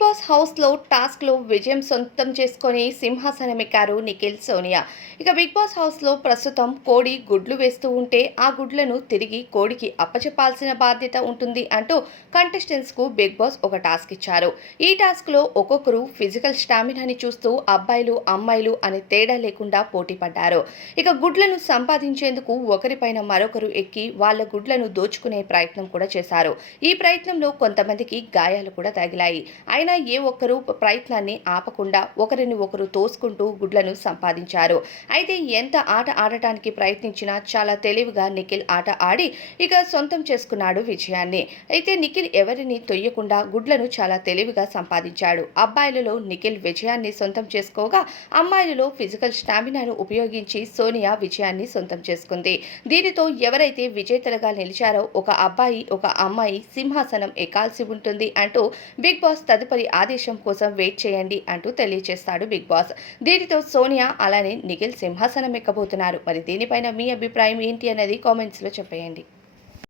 Boss హౌస్లో టాస్క్లో విజయం సొంతం చేసుకొని సింహాసనమెక్కారు నిఖిల్ సోనియా. ఇక బిగ్ బాస్ హౌస్లో ప్రస్తుతం కోడి గుడ్లు వేస్తూ ఉంటే ఆ గుడ్లను తిరిగి కోడికి అప్పచెప్పాల్సిన బాధ్యత ఉంటుంది అంటూ కంటెస్టెంట్స్కు బిగ్ బాస్ ఒక టాస్క్ ఇచ్చారు. ఈ టాస్క్లో ఒక్కొక్కరు ఫిజికల్ స్టామినాని చూస్తూ అబ్బాయిలు అమ్మాయిలు అనే తేడా లేకుండా పోటీ పడ్డారు. ఇక గుడ్లను సంపాదించేందుకు ఒకరిపైన మరొకరు ఎక్కి వాళ్ళ గుడ్లను దోచుకునే ప్రయత్నం కూడా చేశారు. ఈ ప్రయత్నంలో కొంతమందికి గాయాలు కూడా తగిలాయి. అయినా ఏ ఒక్కరూ ప్రయత్నాన్ని ఆపకుండా ఒకరిని ఒకరు తోసుకుంటూ గుడ్లను సంపాదించారు. అయితే ఎంత ఆట ఆడటానికి ప్రయత్నించినా చాలా తెలివిగా నిఖిల్ ఆట ఆడి ఇక సొంతం చేసుకున్నాడు విజయాన్ని. అయితే నిఖిల్ ఎవరిని తొయ్యకుండా గుడ్లను చాలా తెలివిగా సంపాదించాడు. అబ్బాయిలలో నిఖిల్ విజయాన్ని సొంతం చేసుకోగా అమ్మాయిలలో ఫిజికల్ స్టామినాను ఉపయోగించి సోనియా విజయాన్ని సొంతం చేసుకుంది. దీనితో ఎవరైతే విజేతలుగా నిలిచారో ఒక అబ్బాయి ఒక అమ్మాయి సింహాసనం ఎక్కాల్సి ఉంటుంది అంటూ బిగ్ బాస్ తదుపరి ఆదేశం కోసం వెయిట్ చేయండి అంటూ తెలియజేస్తాడు బిగ్ బాస్. దీనితో సోనియా అలానే నిఖిల్ సింహాసనం ఎక్కబోతున్నారు మరి దీనిపైన మీ అభిప్రాయం ఏంటి అనేది కామెంట్స్లో చెప్పేయండి.